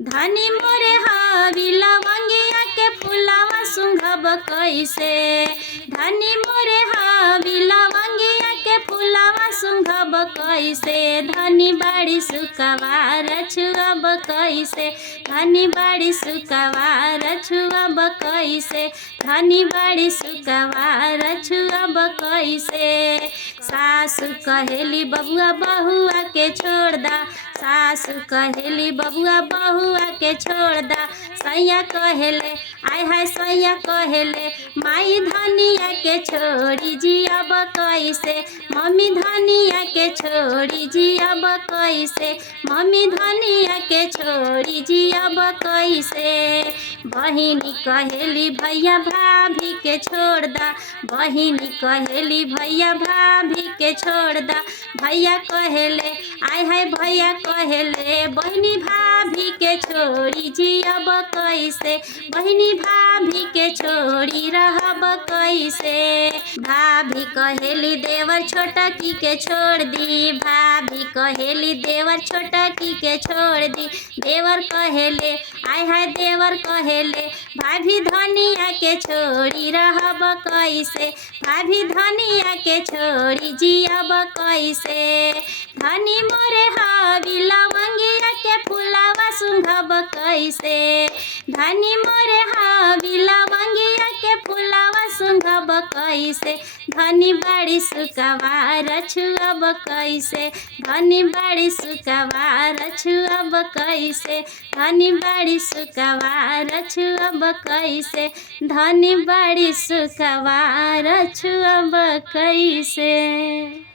धनी मोरे हावी लवंगिया के फुलावा सुंघब कैसे। धनी मोरे हावी लवंगिया के फुलावा सुंघब कैसे। धनी बाड़ी सुकवार छुअब कैसे। धनी बाड़ी सुकवार छुअब कैसे। धनी बाड़ी सुकवार छुअब कैसे। सासु कहेली बबुआ बहुआ के छोड़ दा। सासु कहेली बबुआ बहुआ के छोड़ दा। सैया कहेले आय हाय सैया कहेले माई धनिया के छोड़ी जियब कैसे। मम्मी धनिया के छोड़ी जियब कैसे। मम्मी धनिया के छोड़ी जियब कैसे। बहिनी कहेली भैया भाभी के छोड़ दा। बहिनी कहेली भैया भाभी के छोड़ दा। भैया कहेले आय हाय भैया कहेले बहिनी भाभी के छोड़ी जियब कैसे। बहिनी भाभी के छोड़ी रहब कैसे। भाभी कहेली देवर छोटा की के छोड़ दी। भाभी कहेली देवर छोटा की के छोड़ दी। देवर कहेले आय हाय देवर कहेले भाभी धनिया के छोड़ी रहब कैसे। भाभी धनिया के छोड़ी जियब कैसे। धनी मोरे हावी लवंगिया के फुलावा सुंघब कैसे। धनी मोरे हावी लवंगिया के फुलावा सुंघब कैसे। धनी बाड़ी सुकवार छुअब कैसे। धनी बाड़ी सुकवार छुअब कैसे। धनी बाड़ी सुकवार छुअब कैसे। धनी बाड़ी सुकवार छुअब कैसे।